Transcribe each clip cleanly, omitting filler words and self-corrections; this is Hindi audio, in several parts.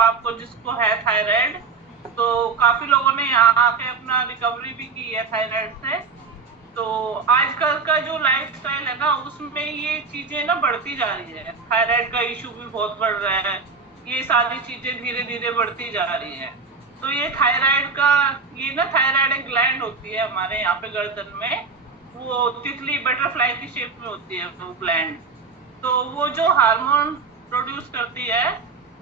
आपको जिसको है थायराइड, तो काफी लोगों ने यहाँ आके अपना रिकवरी भी की है थायराइड से। तो आजकल का जो लाइफस्टाइल है ना, उसमें ये चीजें ना बढ़ती जा रही है, थायराइड का इशू भी बहुत बढ़ रहा है, ये सारी चीजें धीरे धीरे बढ़ती जा रही है। तो ये थायराइड का, ये ना थायराइड एक ग्लैंड होती है हमारे यहाँ पे गर्दन में, वो तितली बटरफ्लाई की शेप में होती है वो ग्लैंड। तो वो जो हार्मोन प्रोड्यूस करती है,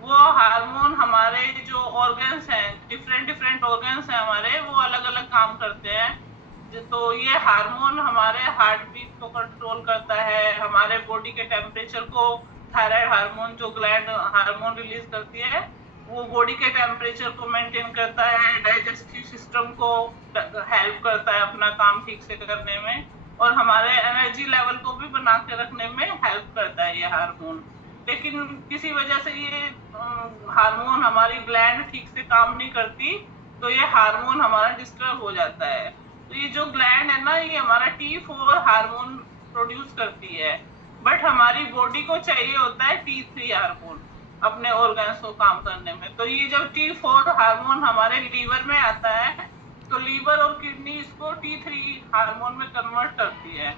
वो हार्मोन हमारे जो ऑर्गन्स हैं, डिफरेंट डिफरेंट ऑर्गन्स हैं हमारे, वो अलग अलग काम करते हैं। तो ये हार्मोन हमारे हार्ट बीट को कंट्रोल करता है, हमारे बॉडी के टेम्परेचर को, थायराइड हार्मोन जो ग्लैंड हार्मोन रिलीज करती है, वो बॉडी के टेम्परेचर को मेंटेन करता है, डाइजेस्टिव सिस्टम को हेल्प करता है अपना काम ठीक से करने में, और हमारे एनर्जी लेवल को भी बना के रखने में हेल्प करता है ये हार्मोन। लेकिन किसी वजह से ये हार्मोन, हमारी ग्लैंड ठीक से काम नहीं करती, तो ये हार्मोन हमारा डिस्टर्ब हो जाता है। तो ये जो ग्लैंड है ना, ये हमारा T4 हार्मोन प्रोड्यूस करती है, बट हमारी बॉडी को चाहिए होता है T3 हार्मोन अपने ऑर्गन्स को काम करने में। तो ये जब T4 हार्मोन हमारे लीवर में आता है, तो लीवर और किडनी इसको T3 हार्मोन में कन्वर्ट करती है,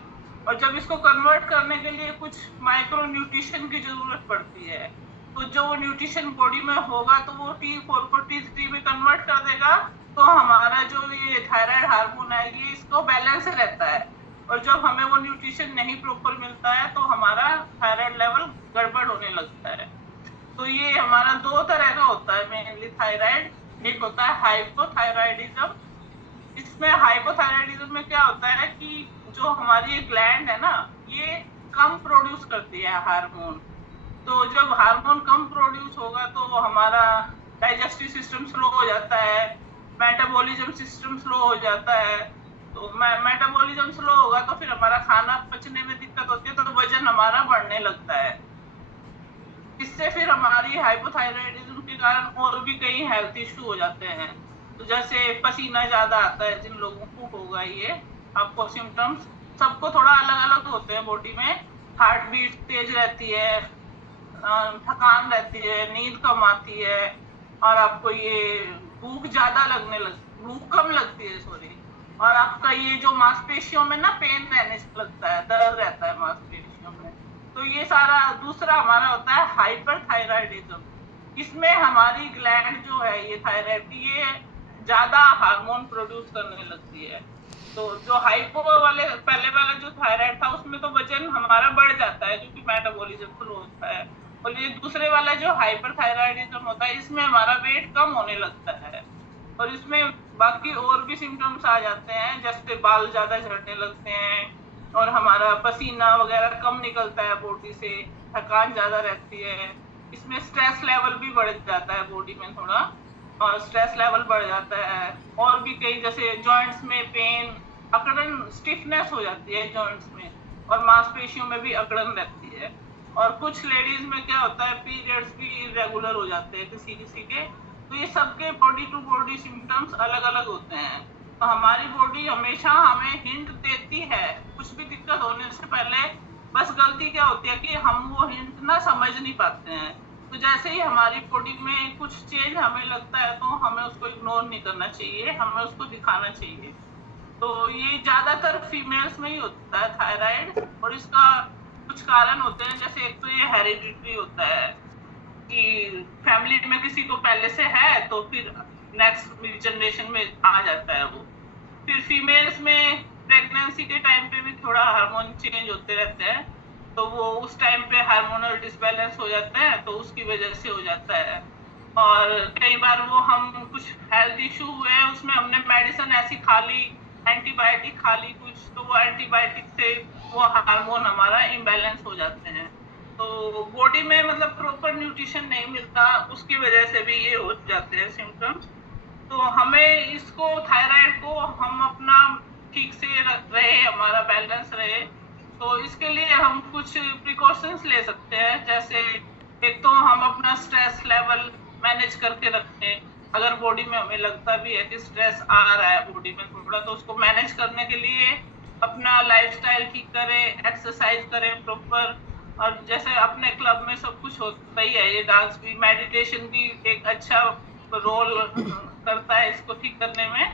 और जब इसको कन्वर्ट करने के लिए कुछ माइक्रो न्यूट्रिशन की जरूरत पड़ती है, तो जो न्यूट्रिशन बॉडी में होगा तो वो T4 को T3 में कन्वर्ट कर देगा। तो हमारा जो ये थायराइड हार्मोन है, ये इसको बैलेंस रहता है, और जब हमें वो न्यूट्रिशन नहीं प्रॉपर मिलता है, तो हमारा थायराइड लेवल गड़बड़ होने लगता है। तो ये हमारा दो तरह का होता है मेनली थायराइड। एक होता है हाइपोथायराइडिज्म। इसमें हाइपोथायराइडिज्म में क्या होता है कि जो हमारी ग्लैंड है ना, ये कम प्रोड्यूस करती है हार्मोन। तो जब हार्मोन कम प्रोड्यूस होगा, तो हमारा डाइजेस्टिव सिस्टम स्लो हो जाता है, मेटाबॉलिज्म सिस्टम स्लो हो जाता है। तो मेटाबॉलिज्म स्लो होगा तो फिर हमारा खाना पचने में दिक्कत होती है, तो वजन हमारा बढ़ने लगता है। इससे फिर हमारी हाइपोथायराइडिज्म के कारण और भी कई हेल्थ इश्यू हो जाते हैं। तो जैसे पसीना ज्यादा आता है, जिन लोगों को होगा ये, आपको सिम्टम्स सबको थोड़ा अलग अलग होते हैं बॉडी में। हार्ट बीट तेज रहती है, थकान रहती है, नींद कम आती है, और आपको ये भूख ज्यादा भूख कम लगती है, सॉरी। और आपका ये जो मांसपेशियों में ना पेन रहने लगता है, दर्द रहता है मांसपेशियों में। तो ये सारा दूसरा हमारा होता है हाइपरथायराइडिज्म। इसमें हमारी ग्लैंड जो है ये थायराइड की, ये ज्यादा हार्मोन प्रोड्यूस करने लगती है। तो जो हाइपो वाले, पहले वाला जो थायराइड था, उसमें तो वजन हमारा बढ़ जाता है क्योंकि मेटाबॉलिज्म स्लो होता है, और ये दूसरे वाला जो हाइपरथायराइडिज्म होता है, इसमें हमारा वेट कम होने लगता है, और इसमें बाकी और भी सिम्टम्स आ जाते हैं, जैसे बाल ज्यादा झड़ने लगते हैं, और हमारा पसीना वगैरह कम निकलता है बॉडी से, थकान ज्यादा रहती है। इसमें स्ट्रेस लेवल भी बढ़ जाता है बॉडी में थोड़ा, और स्ट्रेस लेवल बढ़ जाता है। और भी कई, जैसे जॉइंट्स में पेन, अकड़न, स्टिफनेस हो जाती है जॉइंट्स में, और मांसपेशियों में भी अकड़न रहती है। और कुछ लेडीज में क्या होता है, पीरियड्स भी इरेगुलर हो जाते हैं किसी किसी के। तो ये सबके बॉडी टू बॉडी सिम्टम्स अलग अलग होते हैं। तो हमारी बॉडी हमेशा हमें हिंट देती है कुछ भी दिक्कत होने से पहले। बस गलती क्या होती है कि हम वो हिंट ना समझ नहीं पाते हैं। तो जैसे ही हमारी बॉडी में कुछ चेंज हमें लगता है, तो हमें उसको इग्नोर नहीं करना चाहिए, हमें उसको दिखाना चाहिए। तो ये ज्यादातर फीमेल्स में ही होता है थायराइड, और इसका कुछ कारण होते हैं। जैसे एक तो ये हेरिडिटरी होता है कि फैमिली में किसी को पहले से है, तो फिर नेक्स्ट जनरेशन में आ जाता है वो। फिर फीमेल्स में प्रेगनेंसी के टाइम पे भी थोड़ा हार्मोन चेंज होते रहते हैं, तो वो उस टाइम पे हार्मोनल डिसबैलेंस हो जाता है, तो उसकी वजह से हो जाता है। और कई बार वो हम कुछ हेल्थ इशू हुए, उसमें हमने मेडिसिन ऐसी खा ली, एंटीबायोटिक खा ली कुछ, तो वो एंटीबायोटिक से वो हार्मोन हमारा इम्बैलेंस हो जाते हैं। तो बॉडी में मतलब प्रॉपर न्यूट्रिशन नहीं मिलता, उसकी वजह से भी ये हो जाते हैं सिम्टम्स। तो हमें इसको, थायराइड को, हम अपना ठीक से रहे, हमारा बैलेंस रहे, तो इसके लिए हम कुछ प्रिकॉशंस ले सकते हैं। जैसे एक तो हम अपना स्ट्रेस लेवल मैनेज करके रखें। अगर बॉडी में हमें लगता भी है कि स्ट्रेस आ रहा है बॉडी में थोड़ा, तो उसको मैनेज करने के लिए अपना लाइफस्टाइल ठीक करें, एक्सरसाइज करें प्रॉपर। और जैसे अपने क्लब में सब कुछ होता ही है, ये डांस भी, मेडिटेशन भी एक एक अच्छा रोल करता है इसको ठीक करने में।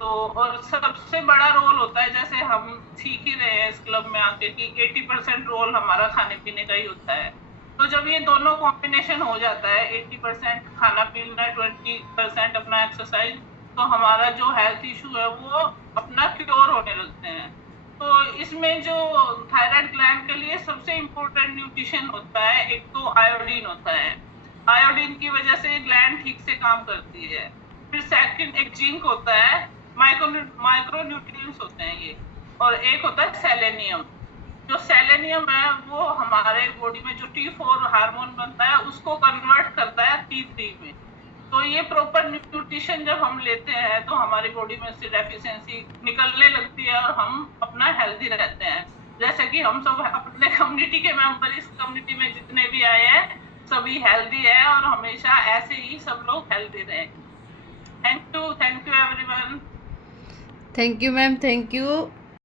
तो और सबसे बड़ा रोल होता है, जैसे हम सीख ही रहे हैं इस क्लब में आके कि 80% रोल हमारा खाने पीने का ही होता है। तो जब ये दोनों कॉम्बिनेशन हो जाता है, 80% खाना पीना, 20% अपना एक्सरसाइज, तो हमारा जो हेल्थ इशू है वो अपना क्योर होने लगते हैं। तो इसमें जो थायराइड ग्लैंड के लिए सबसे इम्पोर्टेंट न्यूट्रिशन होता है, एक तो आयोडीन होता है। आयोडीन की वजह से ग्लैंड ठीक से काम करती है। फिर सेकंड एक जिंक होता है, माइक्रो न्यूट्रिएंट्स होते हैं ये, और एक होता है सेलेनियम। जो सेलेनियम है वो हमारे बॉडी में जो T4 हार्मोन बनता है उसको कन्वर्ट करता है T3 में। तो ये प्रॉपर न्यूट्रिशन जब हम लेते हैं तो हमारी बॉडी में से डेफिशिएंसी निकलने लगती है और हम अपना हेल्दी रहते हैं। जैसे कि हम सब अपने कम्युनिटी के मेंबर इस कम्युनिटी में जितने भी आए हैं सभी हेल्दी है और हमेशा ऐसे ही सब लोग हेल्दी रहें। Thank you everyone. Thank you ma'am, thank you.